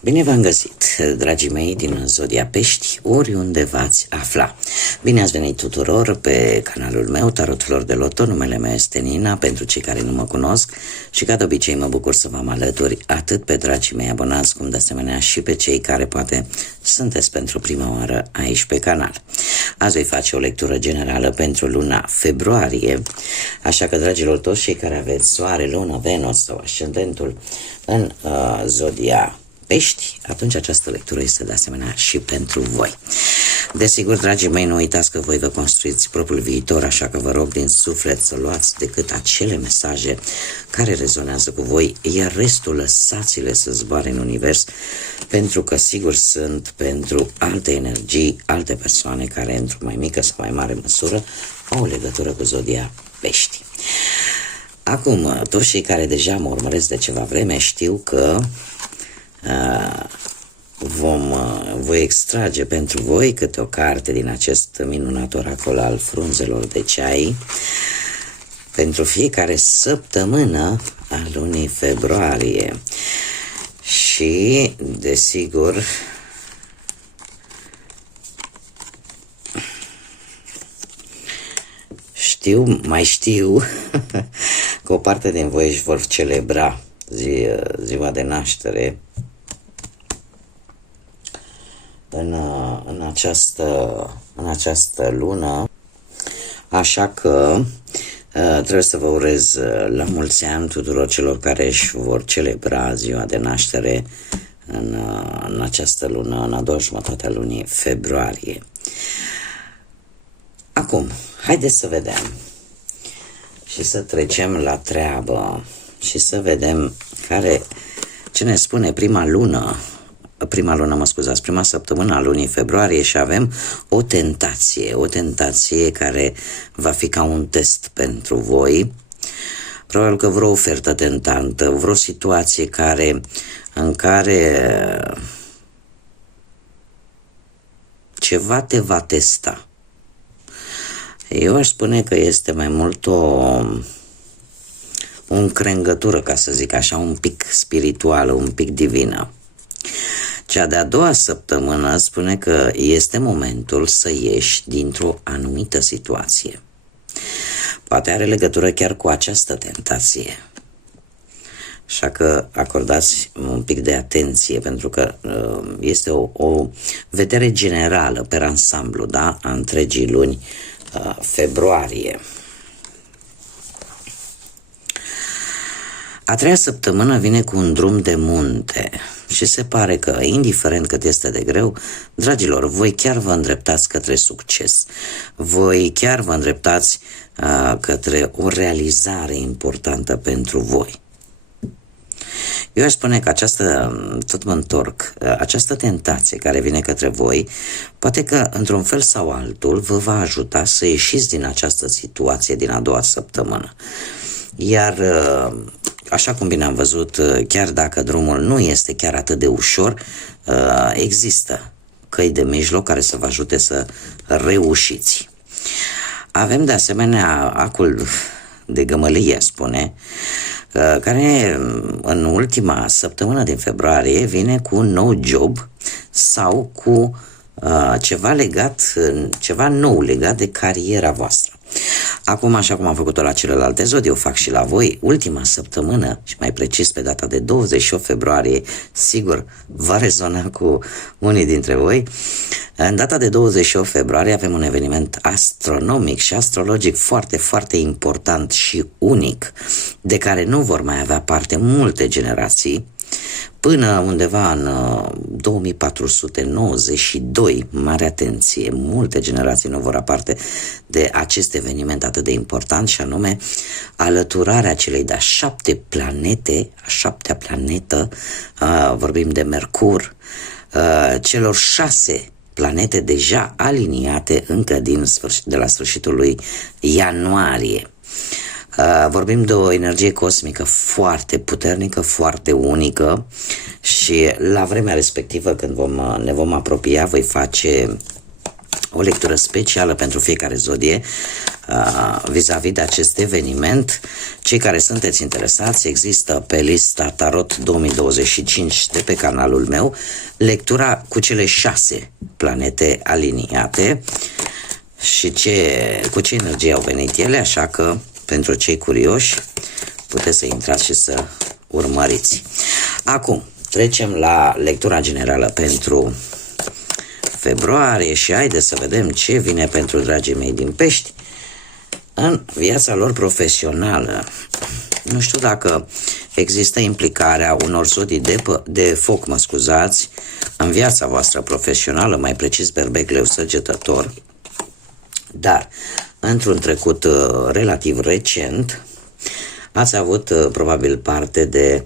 Bine v-am găsit, dragii mei din Zodia Pești, oriunde v-ați afla. Bine ați venit tuturor pe canalul meu, Tarot Flor de Loto. Numele meu este Nina, pentru cei care nu mă cunosc, și ca de obicei mă bucur să vă am alături atât pe dragii mei abonați, cum de asemenea și pe cei care poate sunteți pentru prima oară aici pe canal. Azi voi face o lectură generală pentru luna februarie, așa că, dragilor, toți cei care aveți soare, lună, Venus sau ascendentul în Zodia Pești, atunci această lectură este de asemenea și pentru voi. Desigur, dragii mei, nu uitați că voi vă construiți propriul viitor, așa că vă rog din suflet să luați decât acele mesaje care rezonează cu voi, iar restul lăsați-le să zboare în univers, pentru că sigur sunt pentru alte energii, alte persoane care într-o mai mică sau mai mare măsură au o legătură cu Zodia Pești. Acum, toți cei care deja mă urmăresc de ceva vreme știu că voi extrage pentru voi câte o carte din acest minunat oracol al frunzelor de ceai pentru fiecare săptămână a lunii februarie. Și, desigur, mai știu că o parte din voi își vor celebra ziua de naștere în această lună, așa că trebuie să vă urez la mulți ani tuturor celor care își vor celebra ziua de naștere în această lună, în a doua jumătate a lunii februarie. Acum, haideți să vedem și să trecem la treabă și să vedem ce ne spune prima săptămână a lunii februarie. Și avem o tentație care va fi ca un test pentru voi. Probabil că vreo ofertă tentantă, vreo situație în care ceva te va testa. Eu aș spune că este mai mult o încrengătură, ca să zic așa, un pic spirituală, un pic divină. Cea de-a doua săptămână spune că este momentul să ieși dintr-o anumită situație. Poate are legătură chiar cu această tentație. Așa că acordați un pic de atenție, pentru că este o vedere generală pe ansamblu, da? A întregii luni februarie. A treia săptămână vine cu un drum de munte și se pare că, indiferent cât este de greu, dragilor, voi chiar vă îndreptați către succes. Voi chiar vă îndreptați către o realizare importantă pentru voi. Eu aș spune că această tentație care vine către voi, poate că, într-un fel sau altul, vă va ajuta să ieșiți din această situație din a doua săptămână. Iar, așa cum bine am văzut, chiar dacă drumul nu este chiar atât de ușor, există căi de mijloc care să vă ajute să reușiți. Avem de asemenea acul de gămălie, spune, care în ultima săptămână din februarie vine cu un nou job sau cu ceva nou legat de cariera voastră. Acum, așa cum am făcut-o la celelalte zodii, o fac și la voi. Ultima săptămână, și mai precis pe data de 28 februarie, sigur va rezona cu unii dintre voi. În data de 28 februarie avem un eveniment astronomic și astrologic foarte, foarte important și unic, de care nu vor mai avea parte multe generații. Până undeva în 2492, mare atenție, multe generații nu vor avea parte de acest eveniment atât de important, și anume alăturarea celei de-a 7 planete, a 7-a planetă, vorbim de Mercur, celor 6 planete deja aliniate încă de la sfârșitul lui ianuarie. Vorbim de o energie cosmică foarte puternică, foarte unică, și la vremea respectivă, când ne vom apropia, voi face o lectură specială pentru fiecare zodie vis-a-vis de acest eveniment. Cei care sunteți interesați, există pe lista Tarot 2025 de pe canalul meu lectura cu cele 6 planete aliniate și cu ce energie au venit ele, așa că pentru cei curioși puteți să intrați și să urmăriți. Acum trecem la lectura generală pentru februarie și haideți să vedem ce vine pentru dragii mei din Pești în viața lor profesională. Nu știu dacă există implicarea unor zodii de foc, mă scuzați, în viața voastră profesională, mai precis Berbec, Leu, Săgetător, dar într-un trecut relativ recent ați avut probabil parte de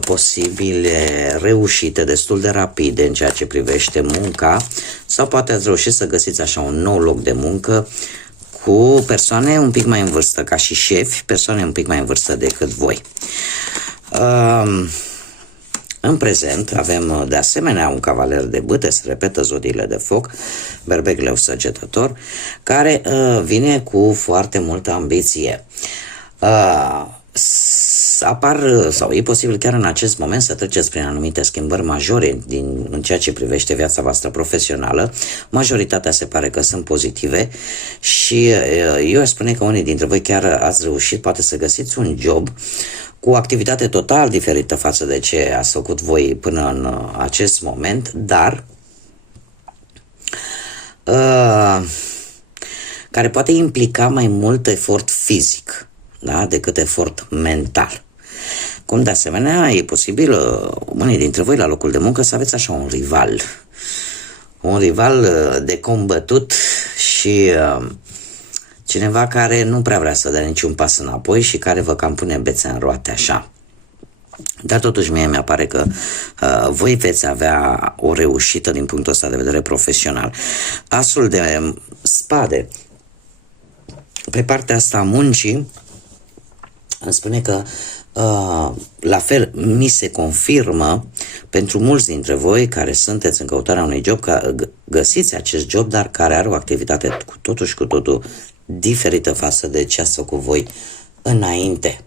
posibile reușite destul de rapide în ceea ce privește munca, sau poate ați reușit să găsiți așa un nou loc de muncă cu persoane un pic mai în vârstă, ca și șefi, persoane un pic mai în vârstă decât voi. În prezent avem de asemenea un cavaler de bâte, se repetă zodiile de foc, Berbec, Leu, Săgetător, care vine cu foarte multă ambiție. Apar, sau e posibil chiar în acest moment să treceți prin anumite schimbări majore în ceea ce privește viața voastră profesională. Majoritatea se pare că sunt pozitive și eu aș spune că unii dintre voi chiar ați reușit poate să găsiți un job cu o activitate total diferită față de ce ați făcut voi până în acest moment, dar care poate implica mai mult efort fizic, da, decât efort mental. Cum de asemenea e posibil unii dintre voi la locul de muncă să aveți așa un rival de combătut și cineva care nu prea vrea să dea niciun pas înapoi și care vă cam pune bețe în roate așa. Dar totuși mie mi-apare că voi veți avea o reușită din punctul ăsta de vedere profesional. Asul de spade pe partea asta a muncii îmi spune că la fel mi se confirmă pentru mulți dintre voi care sunteți în căutarea unui job, că găsiți acest job, dar care are o activitate cu totul diferită față de ce ați făcut voi înainte.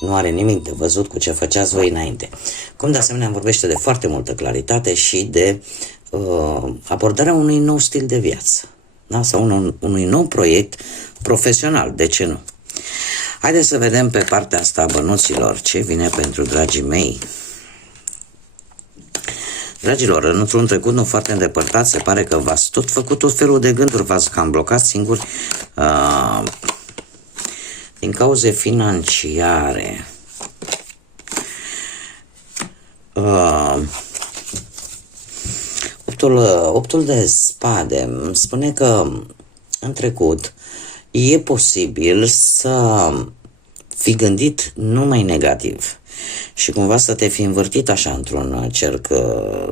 Nu are nimic de văzut cu ce făceați voi înainte. Cum de asemenea vorbește de foarte multă claritate și de abordarea unui nou stil de viață, da? Sau unui nou proiect profesional, de ce nu? Haideți să vedem pe partea asta a bănuților ce vine pentru dragii mei. Dragilor, într-un trecut nu foarte îndepărtat, se pare că v-ați tot făcut tot felul de gânduri, v-ați cam blocat singuri din cauze financiare. Optul de spade îmi spune că în trecut e posibil să fi gândit numai negativ și cumva să te fi învârtit așa într-un cerc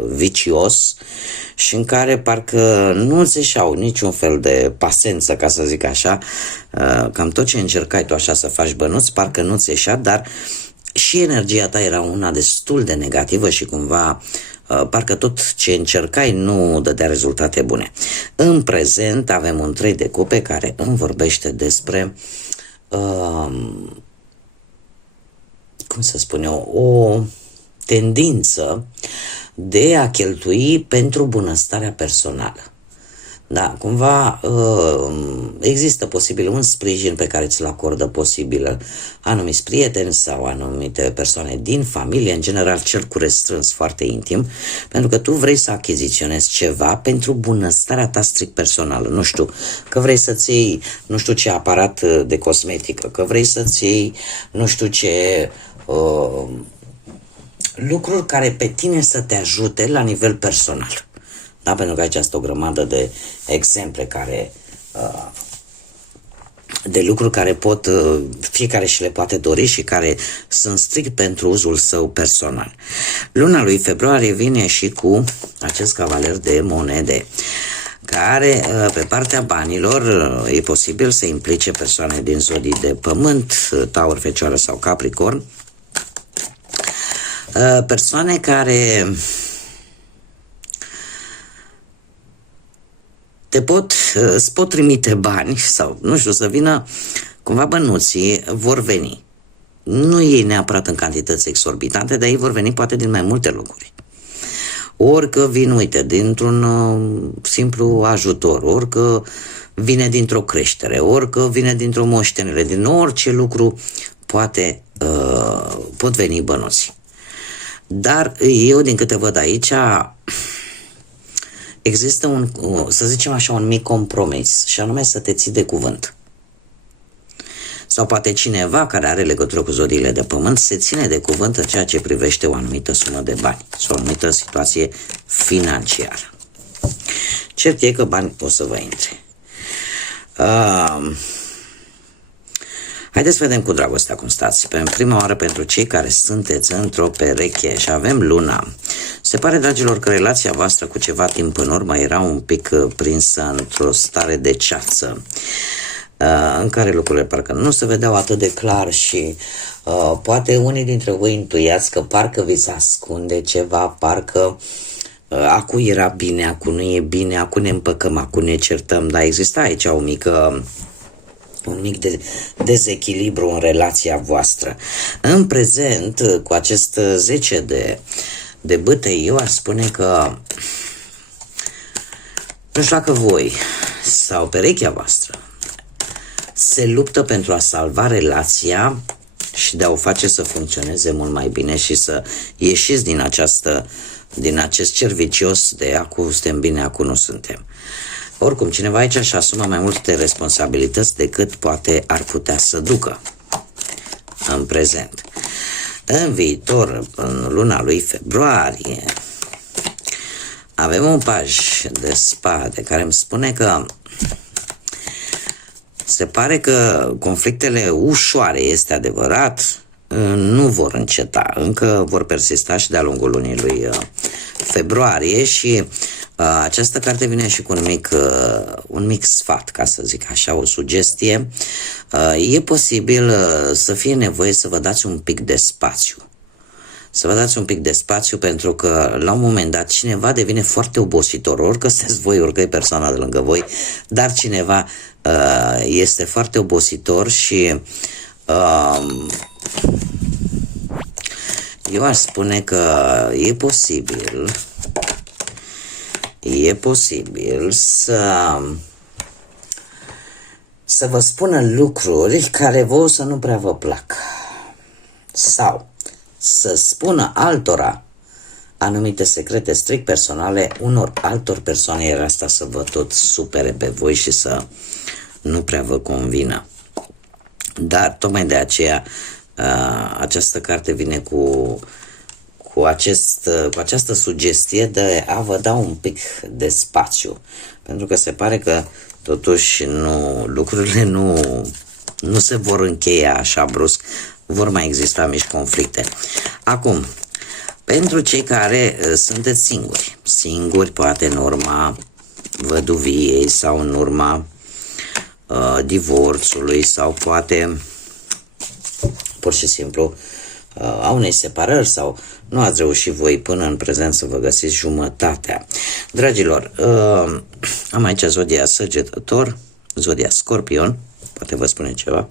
vicios și în care parcă nu ți ieșeau niciun fel de pasență, ca să zic așa, cam tot ce încercai tu așa să faci bănuți, parcă nu ți ieșea, dar și energia ta era una destul de negativă și cumva parcă tot ce încercai nu dădea rezultate bune. În prezent avem un 3 de cupe care îmi vorbește despre cum să spun eu, o tendință de a cheltui pentru bunăstarea personală. Da, cumva există posibil un sprijin pe care ți-l acordă posibil anumiți prieteni sau anumite persoane din familie, în general cercul restrâns foarte intim, pentru că tu vrei să achiziționezi ceva pentru bunăstarea ta strict personală. Nu știu, că vrei să-ți iei nu știu ce aparat de cosmetică, că vrei să-ți iei nu știu ce lucruri care pe tine să te ajute la nivel personal. Da, pentru că aici este o grămadă de exemple care de lucruri care pot fiecare și le poate dori și care sunt strict pentru uzul său personal. Luna lui februarie vine și cu acest cavaler de monede, care pe partea banilor e posibil să implice persoane din zodii de pământ, Taur, Fecioară sau Capricorn, persoane care îți pot trimite bani sau, nu știu, să vină cumva bănuții, vor veni. Nu ei neapărat în cantități exorbitante, dar ei vor veni poate din mai multe locuri. Ori că vin, uite, dintr-un simplu ajutor, ori că vine dintr-o creștere, ori că vine dintr-o moștenire, din orice lucru pot veni bănuți. Dar eu, din câte văd aici, există să zicem așa, un mic compromis, și anume să te ții de cuvânt. Sau poate cineva care are legătură cu zodiile de pământ se ține de cuvânt în ceea ce privește o anumită sumă de bani sau o anumită situație financiară. Cert e că bani o să vă intre. Haideți să vedem cu dragostea cum stați. Pe prima oară, pentru cei care sunteți într-o pereche și avem luna, se pare, dragilor, că relația voastră cu ceva timp în urmă era un pic prinsă într-o stare de ceață, în care lucrurile parcă nu se vedeau atât de clar și poate unii dintre voi intuiați că parcă vi se ascunde ceva, parcă acu era bine, acu nu e bine, acu ne împăcăm, acu ne certăm, dar exista aici un mic dezechilibru în relația voastră. În prezent, cu acest 10 de bâte, eu aș spune că nu știu dacă voi sau perechea voastră se luptă pentru a salva relația și de a o face să funcționeze mult mai bine și să ieșiți din acest cer vicios de acu suntem bine, acu nu suntem. Oricum, cineva aici își asumă mai multe responsabilități decât poate ar putea să ducă în prezent. În viitor, în luna lui februarie, avem un paj de spade care îmi spune că se pare că conflictele ușoare, este adevărat, nu vor înceta, încă vor persista și de-a lungul lunii lui februarie și această carte vine și cu un mic sfat, ca să zic așa, o sugestie. E posibil să fie nevoie să vă dați un pic de spațiu. Să vă dați un pic de spațiu pentru că la un moment dat cineva devine foarte obositor, orică sunteți voi, orică e persoana de lângă voi, dar cineva este foarte obositor și eu aș spune că e posibil să vă spună lucruri care vouă să nu prea vă plac sau să spună altora anumite secrete strict personale unor altor persoane, iar asta să vă tot supere pe voi și să nu prea vă convină. Dar tocmai de aceea această carte vine cu această sugestie de a vă da un pic de spațiu, pentru că se pare că totuși lucrurile nu se vor încheia așa brusc, vor mai exista mici conflicte. Acum, pentru cei care sunteți singuri poate în urma văduviei sau în urma divorțului sau poate pur și simplu a unei separări sau nu ați reușit voi până în prezent să vă găsiți jumătatea. Dragilor, am aici zodia Săgetător, zodia Scorpion, poate vă spune ceva.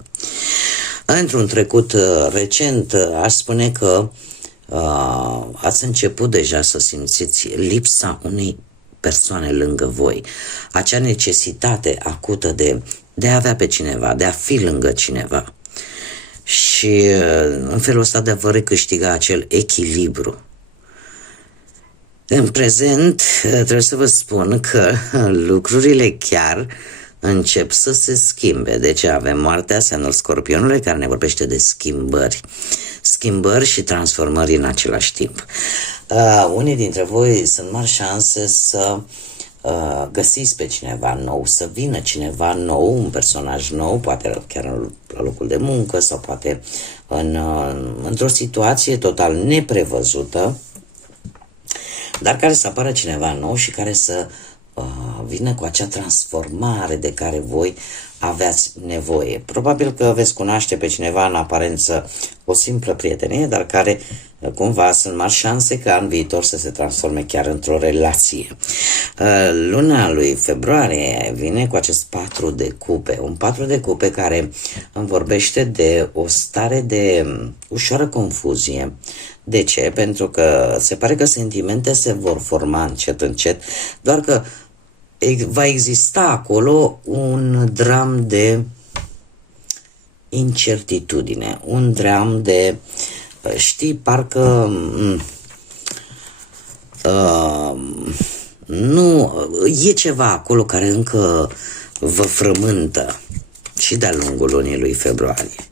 Într-un trecut recent aș spune că ați început deja să simțiți lipsa unei persoane lângă voi, acea necesitate acută de a avea pe cineva, de a fi lângă cineva. Și în felul ăsta de a vă recâștiga acel echilibru. În prezent trebuie să vă spun că lucrurile chiar încep să se schimbe. Deci avem moartea, semnul Scorpionului, care ne vorbește de schimbări și transformări în același timp. Unii dintre voi sunt mari șanse să găsiți pe cineva nou, să vină cineva nou, un personaj nou, poate chiar la locul de muncă sau poate într-o situație total neprevăzută, dar care să apară cineva nou și care să vine cu acea transformare de care voi aveați nevoie. Probabil că veți cunoaște pe cineva în aparență o simplă prietenie, dar care cumva sunt mari șanse ca în viitor să se transforme chiar într-o relație. Luna lui februarie vine cu acest 4 de cupe, un 4 de cupe care îmi vorbește de o stare de ușoară confuzie. De ce? Pentru că se pare că sentimente se vor forma încet, încet, doar că va exista acolo un dram de incertitudine, un dram de, știi, parcă nu, e ceva acolo care încă vă frământă și de-a lungul lunii lui februarie.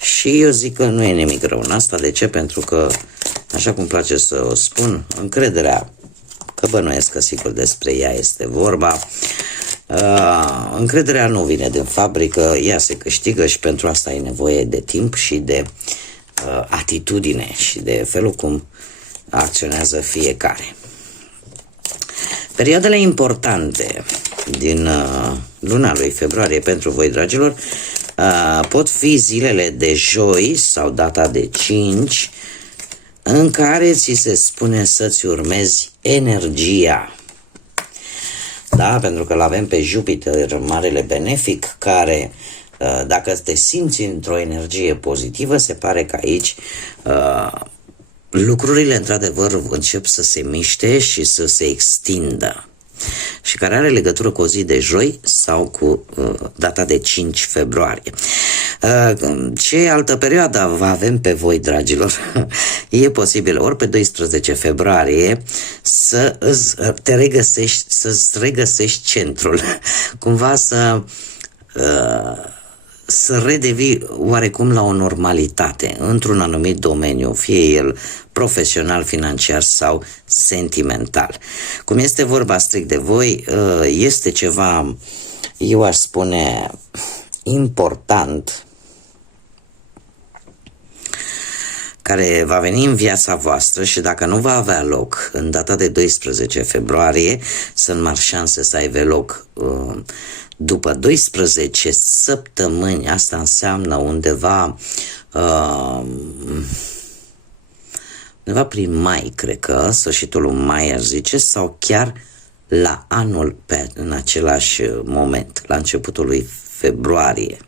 Și eu zic că nu e nimic rău în asta. De ce? Pentru că, așa cum place să o spun, încrederea, că bănuiesc că sigur despre ea este vorba, încrederea nu vine din fabrică, ea se câștigă și pentru asta e nevoie de timp și de atitudine și de felul cum acționează fiecare. Perioadele importante din luna lui februarie pentru voi, dragilor, pot fi zilele de joi sau data de 5, în care ți se spune să-ți urmezi energia. Da, pentru că l-avem pe Jupiter, marele benefic, care, dacă te simți într-o energie pozitivă, se pare că aici lucrurile, într-adevăr, încep să se miște și să se extindă. Și care are legătură cu o zi de joi sau cu data de 5 februarie. Ce altă perioadă avem pe voi, dragilor? E posibil ori pe 12 februarie să-ți regăsești centrul, cumva să redevii oarecum la o normalitate într-un anumit domeniu, fie el profesional, financiar sau sentimental. Cum este vorba strict de voi, este ceva, eu aș spune, important, care va veni în viața voastră și dacă nu va avea loc în data de 12 februarie, sunt mari șanse să aibă loc după 12 săptămâni. Asta înseamnă undeva prin mai, cred că, sfârșitul lui mai, aș zice, sau chiar la anul în același moment, la începutul lui februarie.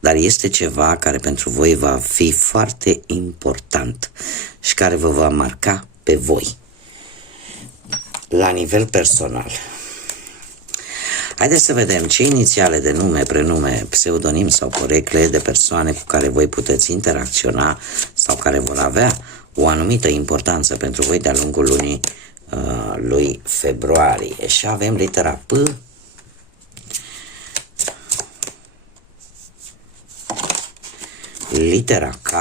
Dar este ceva care pentru voi va fi foarte important și care vă va marca pe voi la nivel personal. Haideți să vedem ce inițiale de nume, prenume, pseudonim sau porecle de persoane cu care voi puteți interacționa sau care vor avea o anumită importanță pentru voi de-a lungul lunii lui februarie. Și avem litera P, litera K,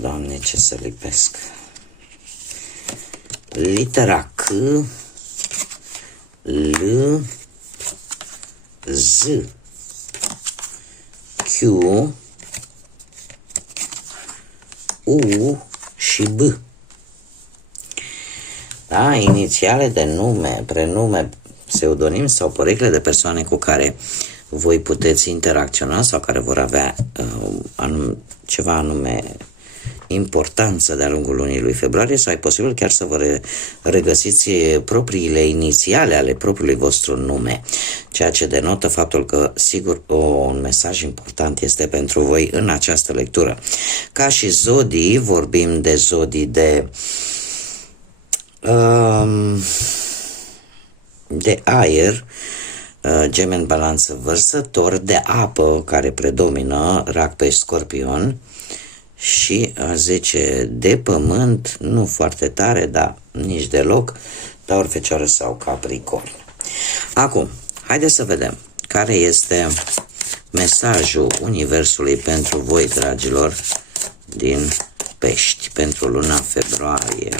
Doamne, ce să lipesc, litera C, L, Z, Q, U și B. Da, inițiale de nume, prenume, pseudonim sau porecle de persoane cu care voi puteți interacționa sau care vor avea ceva anume importanță de-a lungul lunii lui februarie sau e posibil chiar să vă regăsiți propriile inițiale ale propriului vostru nume, ceea ce denotă faptul că, sigur, un mesaj important este pentru voi în această lectură. Ca și zodii, vorbim de zodii de aer, Gemeni, Balanță, Vărsător, de apă, care predomină, Rac, Pești, Scorpion, și a 10 de pământ, nu foarte tare, dar nici deloc, Taur, Fecioară sau Capricorn. Acum, haideți să vedem care este mesajul Universului pentru voi, dragilor, din Pești, pentru luna februarie.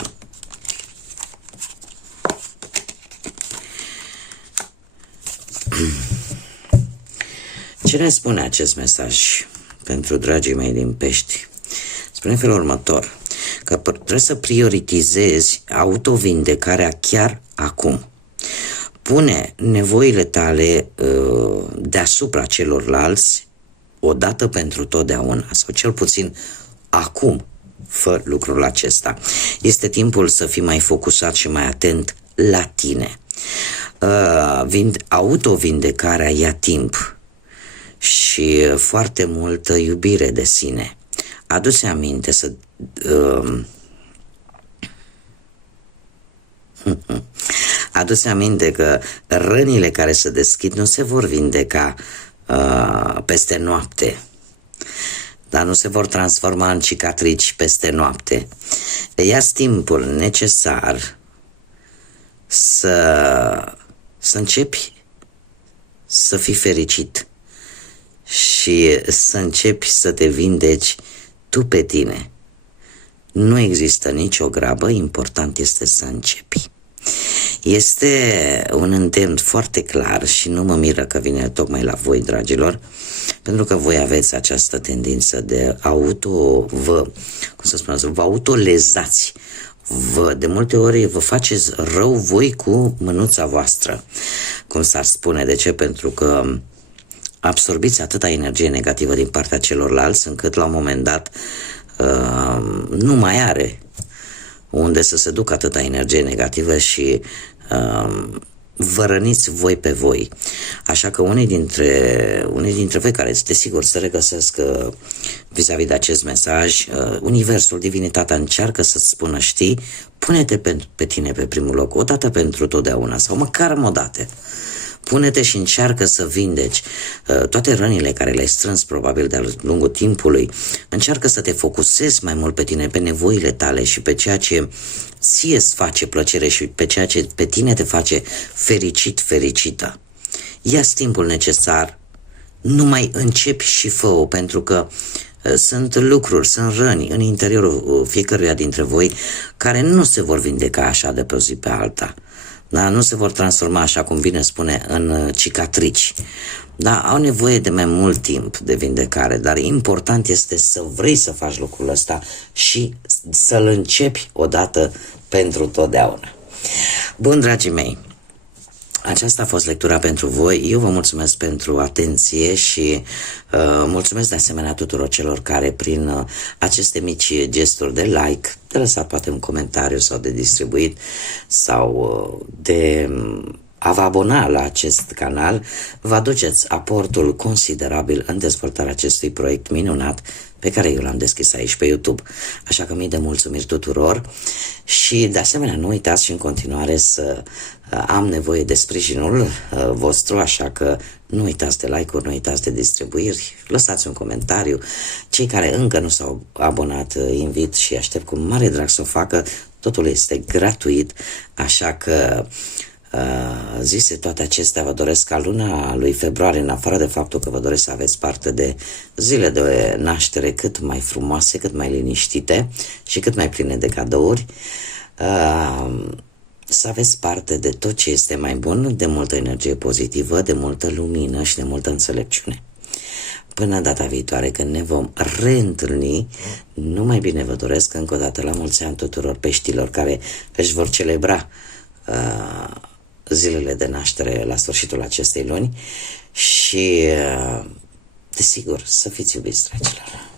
Ce ne spune acest mesaj pentru dragii mei din Pești? spune în felul următor, că trebuie să prioritizezi autovindecarea chiar acum. Pune nevoile tale deasupra celorlalți odată pentru totdeauna, sau cel puțin acum fă lucrul acesta. Este timpul să fii mai focusat și mai atent la tine. Autovindecarea ia timp și foarte multă iubire de sine. Adu-ți aminte să adu-ți aminte că rănile care se deschid nu se vor vindeca peste noapte, dar nu se vor transforma în cicatrici peste noapte. Ia-ți timpul necesar să începi să fii fericit și să începi să te vindeci tu pe tine. Nu există nicio grabă, important este să începi. Este un îndemn foarte clar și nu mă miră că vine tocmai la voi, dragilor, pentru că voi aveți această tendință de vă autolezați. De multe ori vă faceți rău voi cu mânuța voastră, cum s-ar spune. De ce? Pentru că absorbiți atâta energie negativă din partea celorlalți, încât la un moment dat nu mai are unde să se ducă atâta energie negativă și vă răniți voi pe voi. Așa că unii dintre voi care desigur se regăsesc vis-a-vis de acest mesaj, Universul, Divinitatea încearcă să-ți spună, știi, pune-te pe tine pe primul loc, odată pentru totdeauna, sau măcar o dată. Pune-te și încearcă să vindeci toate rănile care le-ai strâns probabil de-a lungul timpului. Încearcă să te focusezi mai mult pe tine, pe nevoile tale și pe ceea ce ție îți face plăcere și pe ceea ce pe tine te face fericit, fericită. Ia-ți timpul necesar, nu mai începi și fă-o, pentru că sunt lucruri, sunt răni în interiorul fiecăruia dintre voi care nu se vor vindeca așa de pe o zi pe alta. Da? Nu se vor transforma, așa cum bine spune, în cicatrici. Da? Au nevoie de mai mult timp de vindecare, dar important este să vrei să faci lucrul ăsta și să-l începi odată pentru totdeauna. Bun, dragii mei, aceasta a fost lectura pentru voi. Eu vă mulțumesc pentru atenție și mulțumesc de asemenea tuturor celor care prin aceste mici gesturi de like, de lăsat poate un comentariu sau de distribuit sau de a vă abona la acest canal, vă aduceți aportul considerabil în dezvoltarea acestui proiect minunat pe care eu l-am deschis aici pe YouTube. Așa că mii de mulțumiri tuturor și de asemenea nu uitați și în continuare să am nevoie de sprijinul vostru, așa că nu uitați de like-uri, nu uitați de distribuiri, lăsați un comentariu. Cei care încă nu s-au abonat, invit și aștept cu mare drag să o facă. Totul este gratuit, așa că zise toate acestea, vă doresc ca luna lui februarie, în afară de faptul că vă doresc să aveți parte de zile de naștere cât mai frumoase, cât mai liniștite și cât mai pline de cadouri, să aveți parte de tot ce este mai bun, de multă energie pozitivă, de multă lumină și de multă înțelepciune. Până data viitoare, când ne vom reîntâlni, numai bine vă doresc încă o dată la mulți ani tuturor peștilor care își vor celebra zilele de naștere la sfârșitul acestei luni și, desigur, să fiți iubiți, dragilor.